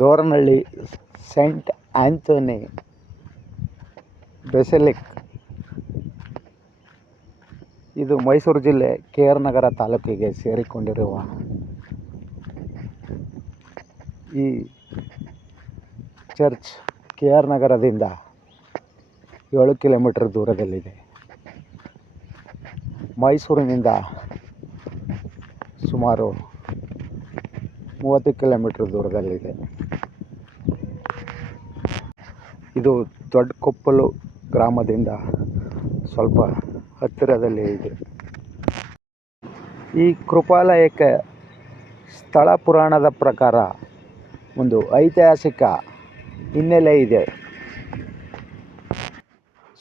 Doranahalli scent Anthony ಬೆಸಿಲಿಕ್. ಇದು ಮೈಸೂರು ಜಿಲ್ಲೆ KR. ನಗರ ತಾಲೂಕಿಗೆ ಸೇರಿಕೊಂಡಿರುವ ಈ ಚರ್ಚ್ ಕೆ.ಆರ್. ನಗರದಿಂದ 7 ಕಿಲೋಮೀಟರ್ ದೂರದಲ್ಲಿದೆ. ಮೈಸೂರಿನಿಂದ ಸುಮಾರು 30 ಕಿಲೋಮೀಟರ್ ದೂರದಲ್ಲಿದೆ. ಇದು ದೊಡ್ಡಕೊಪ್ಪಲು ಗ್ರಾಮದಿಂದ ಸ್ವಲ್ಪ ಹತ್ತಿರದಲ್ಲೇ ಇದೆ. ಈ ಕೃಪಾಲಯಕ್ಕೆ ಸ್ಥಳ ಪುರಾಣದ ಪ್ರಕಾರ ಒಂದು ಐತಿಹಾಸಿಕ ಹಿನ್ನೆಲೆ ಇದೆ.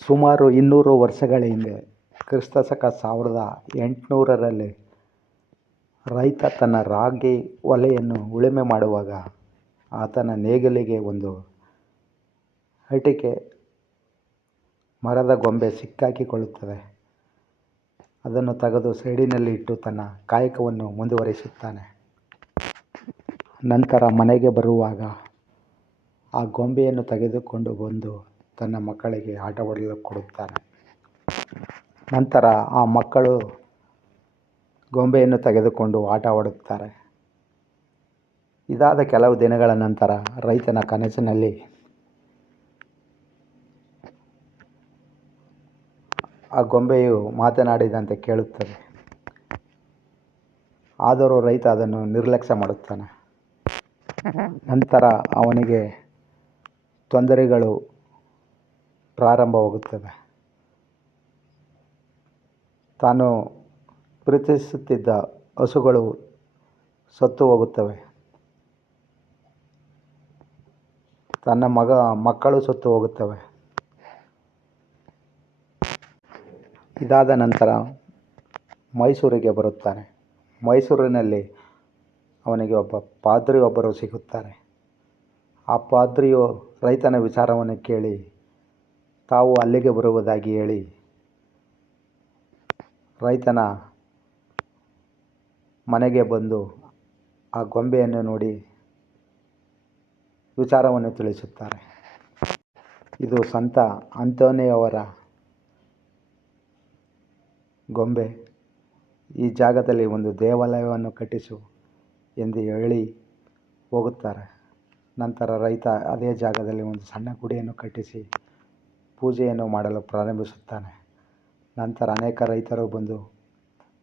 ಸುಮಾರು 200 ವರ್ಷಗಳ ಹಿಂದೆ ಕ್ರಿಸ್ತಶಕ 1800ರಲ್ಲಿ ರೈತ ತನ್ನ ರಾಗಿ ಹೊಲೆಯನ್ನು ಉಳುಮೆ ಮಾಡುವಾಗ ಆತನ ನೇಗಿಲಿಗೆ ಒಂದು ಅಟಿಕೆ ಮರದ ಗೊಂಬೆ ಸಿಕ್ಕಾಕಿಕೊಳ್ಳುತ್ತದೆ. ಅದನ್ನು ತೆಗೆದು ಸೈಡಿನಲ್ಲಿ ಇಟ್ಟು ತನ್ನ ಕಾಯಕವನ್ನು ಮುಂದುವರಿಸುತ್ತಾನೆ. ನಂತರ ಮನೆಗೆ ಬರುವಾಗ ಆ ಗೊಂಬೆಯನ್ನು ತೆಗೆದುಕೊಂಡು ಬಂದು ತನ್ನ ಮಕ್ಕಳಿಗೆ ಆಟವಾಡಲು ಕೊಡುತ್ತಾನೆ. ನಂತರ ಆ ಮಕ್ಕಳು ಗೊಂಬೆಯನ್ನು ತೆಗೆದುಕೊಂಡು ಆಟವಾಡುತ್ತಾರೆ. ಇದಾದ ಕೆಲವು ದಿನಗಳ ನಂತರ ರೈತನ ಕನಸಿನಲ್ಲಿ ಆ ಗೊಂಬೆಯು ಮಾತನಾಡಿದಂತೆ ಕೇಳುತ್ತದೆ. ಆದರೂ ರೈತ ಅದನ್ನು ನಿರ್ಲಕ್ಷ್ಯ ಮಾಡುತ್ತಾನೆ. ನಂತರ ಅವನಿಗೆ ತೊಂದರೆಗಳು ಪ್ರಾರಂಭವಾಗುತ್ತವೆ. ತಾನು ಪ್ರೀತಿಸುತ್ತಿದ್ದ ಹಸುಗಳು ಸತ್ತು ಹೋಗುತ್ತವೆ. ತನ್ನ ಮಕ್ಕಳು ಸತ್ತು ಹೋಗುತ್ತವೆ. ಇದಾದ ನಂತರ ಮೈಸೂರಿಗೆ ಬರುತ್ತಾನೆ. ಮೈಸೂರಿನಲ್ಲಿ ಅವನಿಗೆ ಪಾದ್ರಿಯೊಬ್ಬರು ಸಿಗುತ್ತಾರೆ. ಆ ಪಾದ್ರಿಯು ರೈತನ ವಿಚಾರವನ್ನು ಕೇಳಿ ತಾವು ಅಲ್ಲಿಗೆ ಬರುವುದಾಗಿ ಹೇಳಿ ರೈತನ ಮನೆಗೆ ಬಂದು ಆ ಗೊಂಬೆಯನ್ನು ನೋಡಿ ವಿಚಾರವನ್ನು ತಿಳಿಸುತ್ತಾರೆ. ಇದು ಸಂತ ಆಂಥೋನಿಯವರ ಗೊಂಬೆ. ಈ ಜಾಗದಲ್ಲಿ ಒಂದು ದೇವಾಲಯವನ್ನು ಕಟ್ಟಿಸು ಎಂದು ಹೇಳಿ ಹೋಗುತ್ತಾರೆ. ನಂತರ ರೈತ ಅದೇ ಜಾಗದಲ್ಲಿ ಒಂದು ಸಣ್ಣ ಗುಡಿಯನ್ನು ಕಟ್ಟಿಸಿ ಪೂಜೆಯನ್ನು ಮಾಡಲು ಪ್ರಾರಂಭಿಸುತ್ತಾನೆ. ನಂತರ ಅನೇಕ ರೈತರು ಬಂದು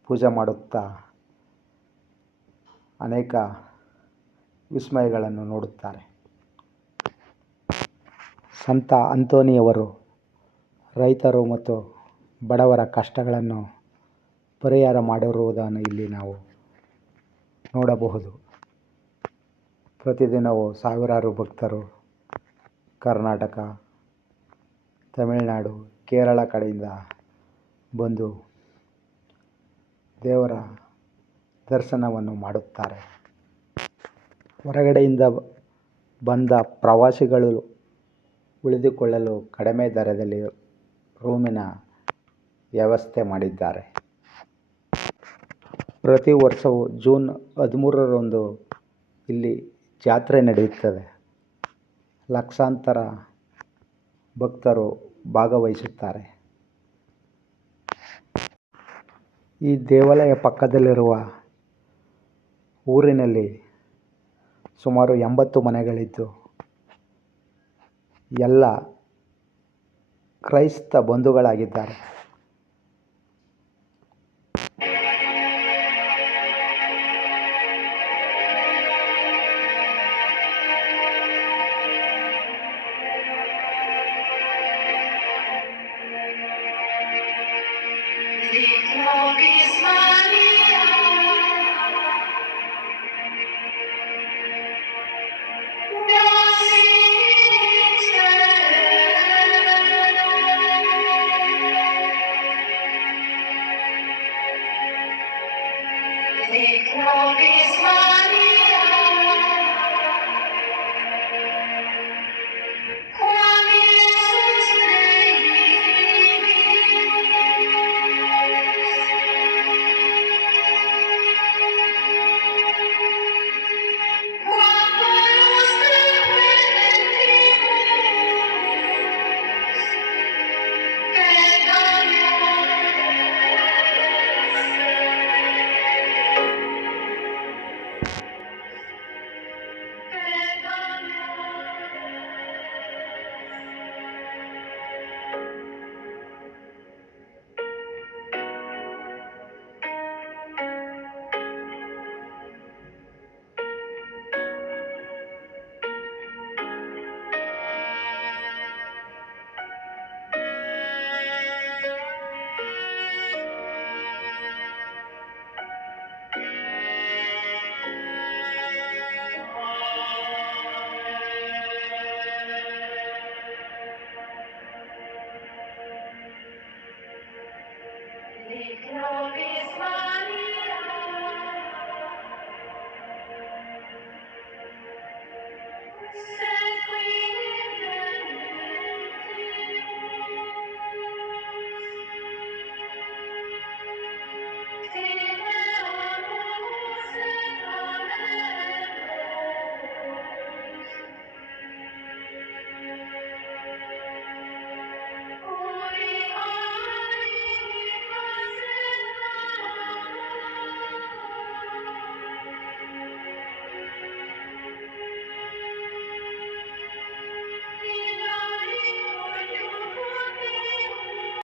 ಪೂಜೆ ಮಾಡುತ್ತಾ ಅನೇಕ ವಿಸ್ಮಯಗಳನ್ನು ನೋಡುತ್ತಾರೆ. ಸಂತ ಆಂಥೋನಿಯವರು ರೈತರು ಮತ್ತು ಬಡವರ ಕಷ್ಟಗಳನ್ನು ಪರಿಹಾರ ಮಾಡಿರುವುದನ್ನು ಇಲ್ಲಿ ನಾವು ನೋಡಬಹುದು. ಪ್ರತಿದಿನವೂ ಸಾವಿರಾರು ಭಕ್ತರು ಕರ್ನಾಟಕ, ತಮಿಳುನಾಡು, ಕೇರಳ ಕಡೆಯಿಂದ ಬಂದು ದೇವರ ದರ್ಶನವನ್ನು ಮಾಡುತ್ತಾರೆ. ಹೊರಗಡೆಯಿಂದ ಬಂದ ಪ್ರವಾಸಿಗಳು ಉಳಿದುಕೊಳ್ಳಲು ಕಡಿಮೆ ದರದಲ್ಲಿ ರೂಮಿನ ವ್ಯವಸ್ಥೆ ಮಾಡಿದ್ದಾರೆ. ಪ್ರತಿ ವರ್ಷವೂ ಜೂನ್ 13ರಂದು ಇಲ್ಲಿ ಜಾತ್ರೆ ನಡೆಯುತ್ತದೆ. ಲಕ್ಷಾಂತರ ಭಕ್ತರು ಭಾಗವಹಿಸುತ್ತಾರೆ. ಈ ದೇವಾಲಯ ಪಕ್ಕದಲ್ಲಿರುವ ಊರಿನಲ್ಲಿ ಸುಮಾರು 80 ಮನೆಗಳಿದ್ದು ಎಲ್ಲ ಕ್ರೈಸ್ತ ಬಂಧುಗಳಾಗಿದ್ದಾರೆ.